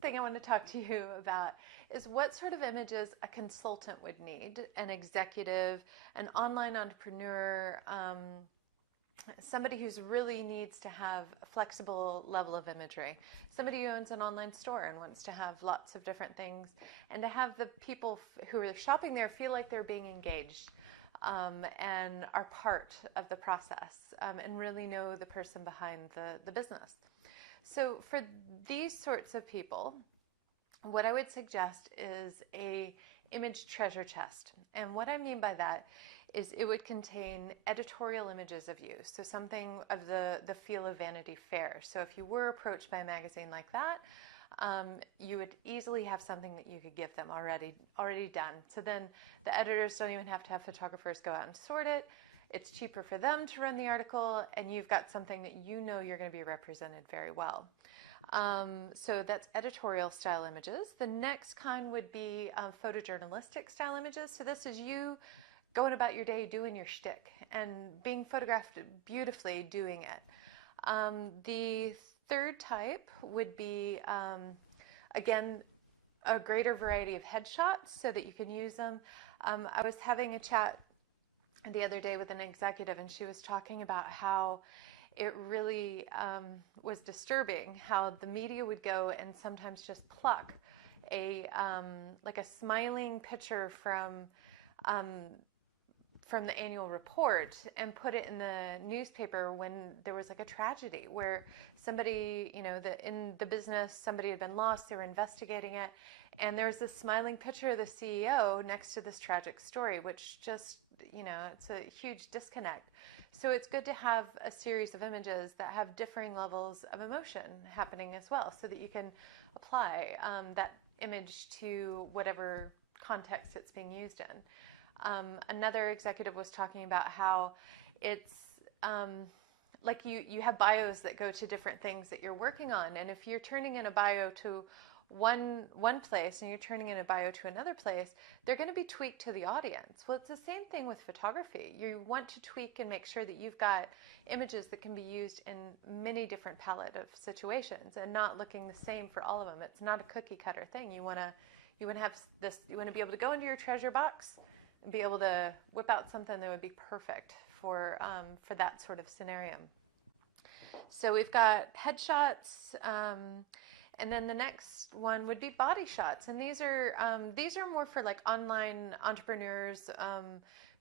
thing I want to talk to you about is what sort of images a consultant would need, an executive, an online entrepreneur, somebody who's really needs to have a flexible level of imagery, somebody who owns an online store and wants to have lots of different things, and to have the people who are shopping there feel like they're being engaged and are part of the process and really know the person behind the business. So for these sorts of people, what I would suggest is a image treasure chest. And what I mean by that is it would contain editorial images of you. So something of the feel of Vanity Fair. So if you were approached by a magazine like that, you would easily have something that you could give them already done. So then the editors don't even have to have photographers go out and sort it. It's cheaper for them to run the article, and you've got something that you know you're going to be represented very well. So that's editorial style images. The next kind would be photojournalistic style images. So this is you going about your day doing your shtick and being photographed beautifully doing it. The third type would be, again, a greater variety of headshots so that you can use them. I was having a chat the other day with an executive, and she was talking about how it really was disturbing how the media would go and sometimes just pluck like a smiling picture from the annual report and put it in the newspaper when there was like a tragedy where somebody, in the business, somebody had been lost, they were investigating it, and there was this smiling picture of the CEO next to this tragic story, which just, it's a huge disconnect. So it's good to have a series of images that have differing levels of emotion happening as well, so that you can apply that image to whatever context it's being used in. Another executive was talking about how it's like you have bios that go to different things that you're working on, and if you're turning in a bio to one place and you're turning in a bio to another place, they're going to be tweaked to the audience. Well, it's the same thing with photography. You want to tweak and make sure that you've got images that can be used in many different palette of situations and not looking the same for all of them. It's not a cookie cutter thing. You want to have this. You want to be able to go into your treasure box and be able to whip out something that would be perfect for that sort of scenario. So we've got headshots, and then the next one would be body shots, and these are more for like online entrepreneurs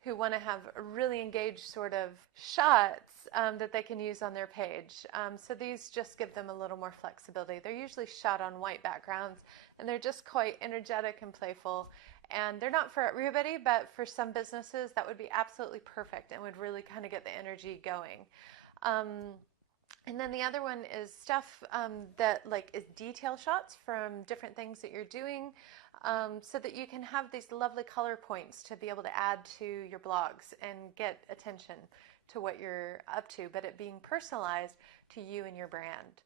who want to have a really engaged sort of shots that they can use on their page. So these just give them a little more flexibility. They're usually shot on white backgrounds, and they're just quite energetic and playful. And they're not for everybody, but for some businesses that would be absolutely perfect and would really kind of get the energy going. And then the other one is stuff that like is detail shots from different things that you're doing, so that you can have these lovely color points to be able to add to your blogs and get attention to what you're up to, but it being personalized to you and your brand.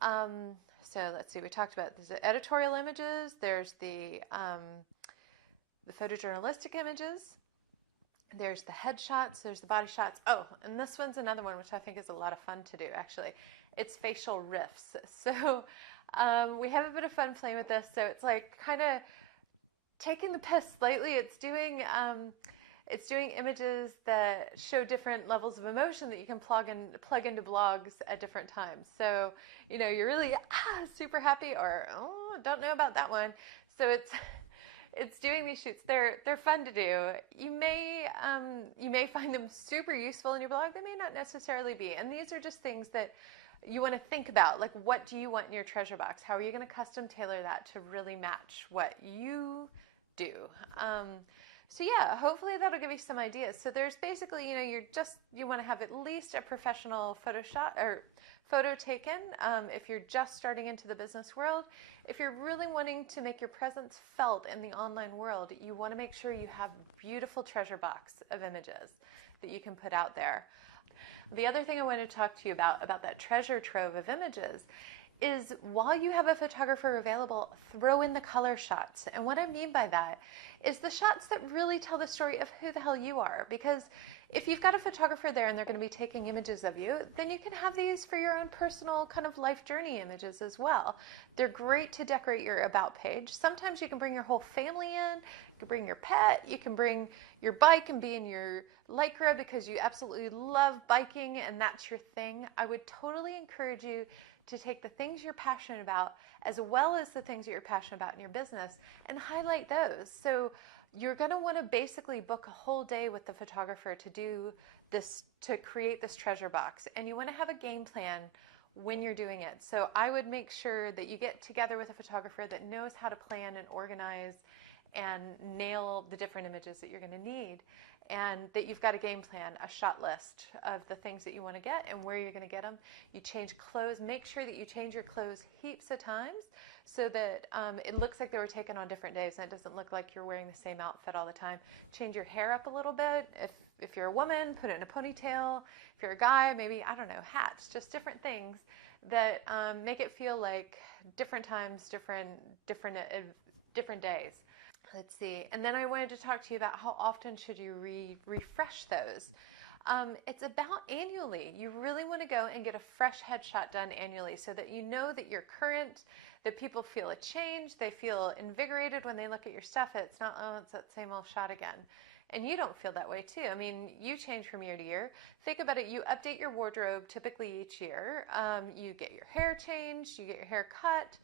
So let's see, we talked about the editorial images, there's the photojournalistic images, there's the headshots, there's the body shots. Oh, and this one's another one which I think is a lot of fun to do, actually. It's facial riffs. So we have a bit of fun playing with this. So it's like kind of taking the piss slightly. It's doing images that show different levels of emotion that you can plug into blogs at different times. So, you're really super happy, or don't know about that one. So it's doing these shoots. They're fun to do. You may find them super useful in your blog. They may not necessarily be. And these are just things that you want to think about. Like, what do you want in your treasure box? How are you going to custom tailor that to really match what you do? So yeah, hopefully that'll give you some ideas. So there's basically, you want to have at least a professional photo taken if you're just starting into the business world. If you're really wanting to make your presence felt in the online world, you want to make sure you have a beautiful treasure box of images that you can put out there. The other thing I want to talk to you about that treasure trove of images is, while you have a photographer available, throw in the color shots. And what I mean by that is the shots that really tell the story of who the hell you are. Because if you've got a photographer there and they're going to be taking images of you, then you can have these for your own personal kind of life journey images as well. They're great to decorate your about page. Sometimes you can bring your whole family in, you can bring your pet, you can bring your bike and be in your Lycra because you absolutely love biking and that's your thing. I would totally encourage you to take the things you're passionate about as well as the things that you're passionate about in your business and highlight those. So you're going to want to basically book a whole day with the photographer to do this, to create this treasure box. And you want to have a game plan when you're doing it. So I would make sure that you get together with a photographer that knows how to plan and organize and nail the different images that you're going to need, and that you've got a game plan, a shot list of the things that you want to get and where you're going to get them. You change clothes. Make sure that you change your clothes heaps of times so that it looks like they were taken on different days and it doesn't look like you're wearing the same outfit all the time. Change your hair up a little bit. If you're a woman, put it in a ponytail. If you're a guy, maybe, I don't know, hats, just different things that make it feel like different times, different days. Let's see. And then I wanted to talk to you about how often should you refresh those. It's about annually. You really want to go and get a fresh headshot done annually so that you know that you're current, that people feel a change, they feel invigorated when they look at your stuff. It's not, oh, it's that same old shot again. And you don't feel that way too. I mean, you change from year to year. Think about it. You update your wardrobe typically each year. You get your hair changed, you get your hair cut.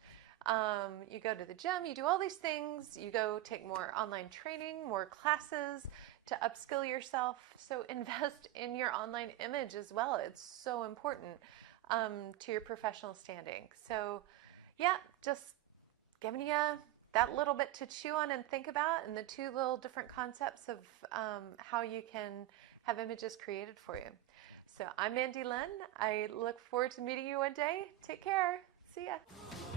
You go to the gym, you do all these things, you go take more online training, more classes to upskill yourself. So invest in your online image as well. It's so important to your professional standing. So yeah, just giving you that little bit to chew on and think about, and the two little different concepts of how you can have images created for you. So I'm Mandi-Lynn. I look forward to meeting you one day. Take care. See ya.